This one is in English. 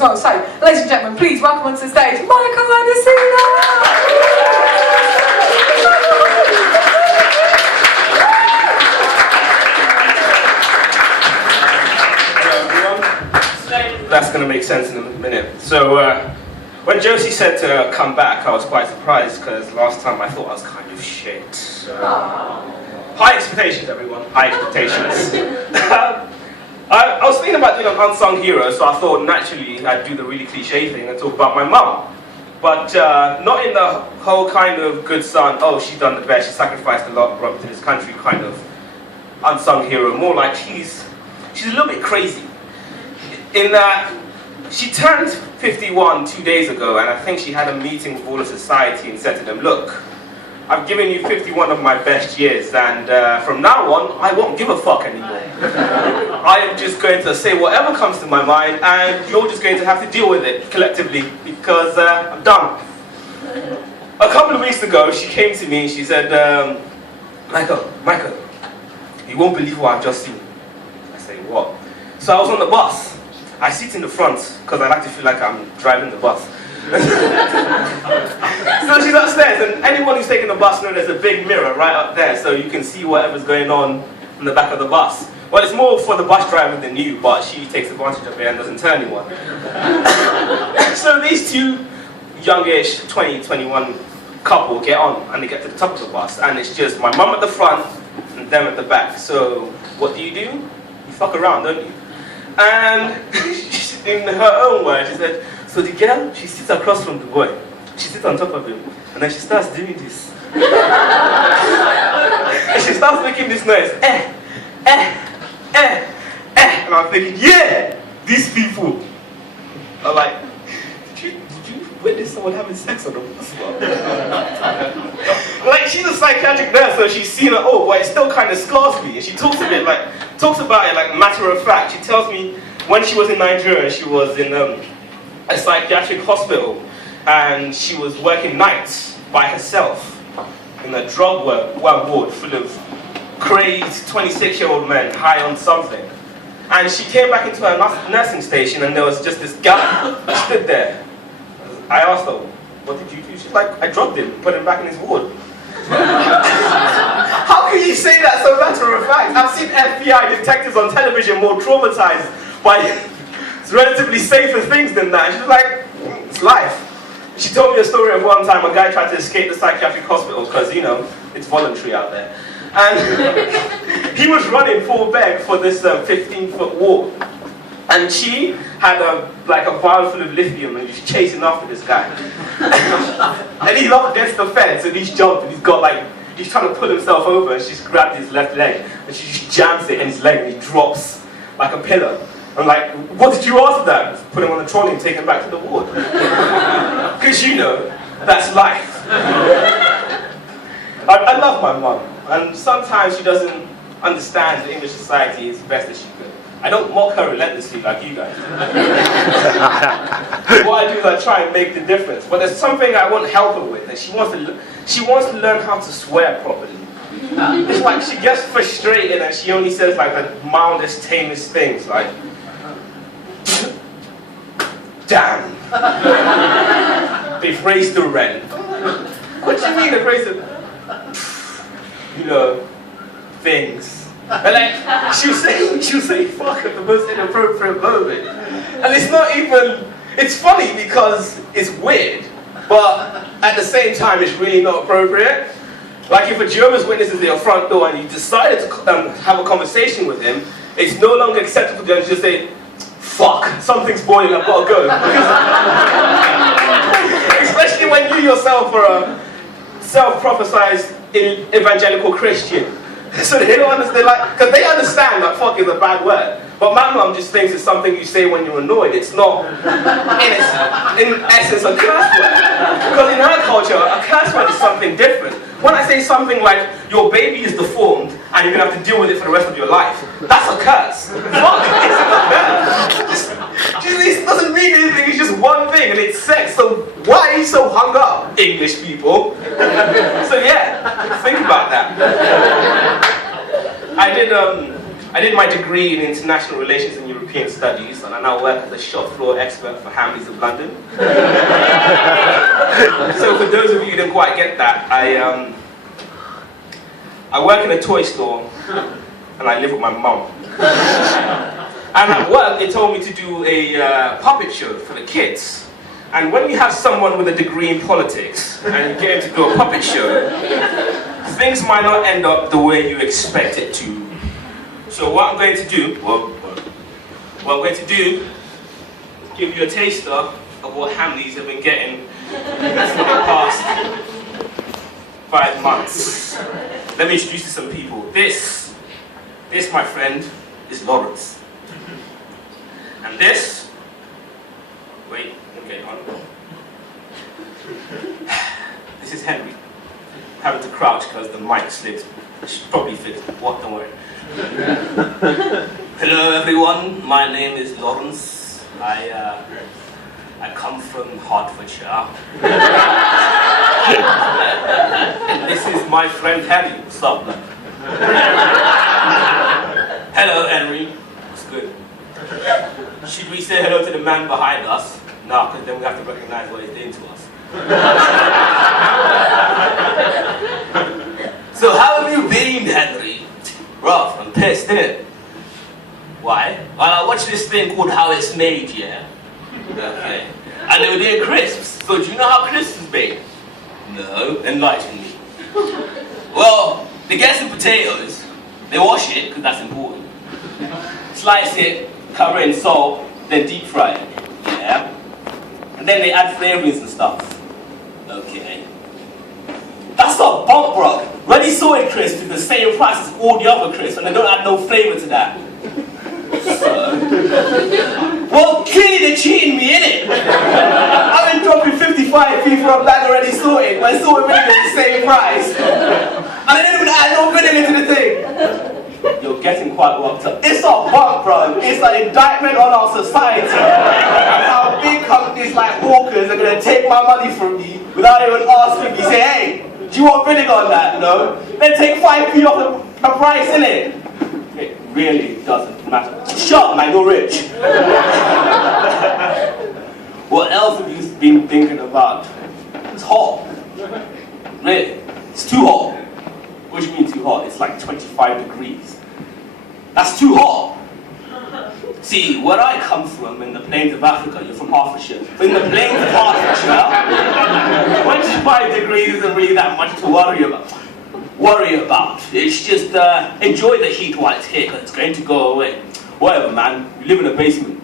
as well. So, ladies and gentlemen, please welcome onto the stage, Michael Adesina! That's going to make sense in a minute. So, when Josie said to come back, I was quite surprised because last time I thought I was kind of shit. High expectations, everyone. High expectations. I was thinking about doing an unsung hero, so I thought naturally I'd do the really cliche thing and talk about my mum. But not in the whole kind of good son, oh, she's done the best, she sacrificed a lot, brought me to this country kind of unsung hero. More like she's a little bit crazy. In that she turned 51 2 days ago, and I think she had a meeting with all of society and said to them, look, I've given you 51 of my best years, and from now on, I won't give a fuck anymore. I am just going to say whatever comes to my mind, and you're just going to have to deal with it collectively, because I'm done. A couple of weeks ago, she came to me and she said, Michael, you won't believe what I've just seen. I say, what? So I was on the bus. I sit in the front because I like to feel like I'm driving the bus. So she's upstairs, and anyone who's taking the bus knows there's a big mirror right up there so you can see whatever's going on in the back of the bus. Well, it's more for the bus driver than you, but she takes advantage of it and doesn't tell anyone. So these two youngish 20, 21 couple get on and they get to the top of the bus, and it's just my mum at the front and them at the back. So what do? You fuck around, don't you? And in her own words, she said, so the girl, she sits across from the boy. She sits on top of him. And then she starts doing this. And she starts making this noise. And I'm thinking, yeah, these people are like, did you witness someone having sex on the bus? Like, she's a psychiatric nurse, so she's seen it all, but it still kind of scars me. And she talks about it like matter of fact. She tells me when she was in Nigeria, she was in a psychiatric hospital, and she was working nights by herself in a drug ward full of crazed 26-year-old men high on something. And she came back into her nursing station, and there was just this guy who stood there. I asked her, what did you do? She's like, I drugged him, put him back in his ward. How can you say that so matter of fact? I've seen FBI detectives on television more traumatized by relatively safer things than that. She's like, it's life. She told me a story of one time a guy tried to escape the psychiatric hospital because, you know, it's voluntary out there. And he was running full beg for this 15-foot wall. And she had a vial full of lithium, and she's chasing after this guy. And he's up against the fence, and he's jumped, and he's trying to pull himself over, and she's grabbed his left leg, and she just jams it in his leg, and he drops like a pillar. I'm like, what did you ask that? Put him on the trolley and take him back to the ward. Because you know, that's life. I love my mum, and sometimes she doesn't understand the English society as best as she could. I don't mock her relentlessly like you guys do. What I do is I try and make the difference. But there's something I want help her with, and she wants to learn how to swear properly. It's like she gets frustrated and she only says like the mildest, tamest things, like, damn, they've raised the rent. What do you mean they've raised the, you know, things. And like, she'll say fuck at the most inappropriate moment. And it's not even, it's funny because it's weird, but at the same time it's really not appropriate. Like if a Jehovah's Witness is at your front door and you decided to have a conversation with him, it's no longer acceptable to just say, fuck, something's boiling, I've got to go. Especially when you yourself are a self-prophesized evangelical Christian. So they don't understand, because they understand that fuck is a bad word. But my mum just thinks it's something you say when you're annoyed. It's not, in essence, a curse word. Because in her culture, a curse word is something different. When I say something like, your baby is deformed and you're going to have to deal with it for the rest of your life, that's a curse. Fuck, it's a curse. It doesn't mean anything, it's just one thing, and it's sex. So why are you so hung up, English people? So yeah, think about that. I did I did my degree in International Relations and European Studies, and I now work as a shop floor expert for Hamleys of London. So for those of you who didn't quite get that, I work in a toy store, and I live with my mum. And at work, they told me to do a puppet show for the kids. And when you have someone with a degree in politics, and you get him to do a puppet show, things might not end up the way you expect it to. So what I'm going to do, is give you a taster of what Hamleys have been getting for the past 5 months. Let me introduce you to some people. This, my friend, is Lawrence. And this, wait, okay, on. This is Henry. Having to crouch because the mic slipped. Should probably fix it. What? Don't worry. Hello everyone, my name is Lawrence. I come from Hertfordshire. And this is my friend Harry. What's up, man? Hello Henry. What's good? Should we say hello to the man behind us? No, because then we have to recognize what he's doing to us. So how have you been, Henry? Rough, I'm pissed, innit? Why? Well, I watched this thing called How It's Made, yeah? Okay. And they were doing crisps. So do you know how crisps is made? No. Enlighten me. Well, they get some potatoes, they wash it, because that's important. Slice it, cover it in salt, then deep fry it. Yeah? And then they add flavorings and stuff. Okay. That's not bump, bro. Ready salted crisp is the same price as all the other crisps, and they don't add no flavor to that. So, well, clearly they're cheating me, innit? I've been dropping 55p for a bag of ready salted when salted vinegar is the same price. And they don't even add no vinegar to the thing. You're getting quite worked up. It's not bump, bro. It's an indictment on our society. And how big companies like Hawkers are going to take my money from me without even asking me. Say, hey, do you want vinegar on that? No? Then take 5p off the price, innit? It really doesn't matter. Shut up, man, you're rich. What else have you been thinking about? It's hot. Really? It's too hot. What do you mean too hot? It's like 25 degrees. That's too hot. See, where I come from, in the plains of Africa, you're from Hertfordshire. But in the plains of Hertfordshire, 25 degrees isn't really that much to worry about. It's just enjoy the heat while it's here, because it's going to go away. Whatever, man. You live in a basement.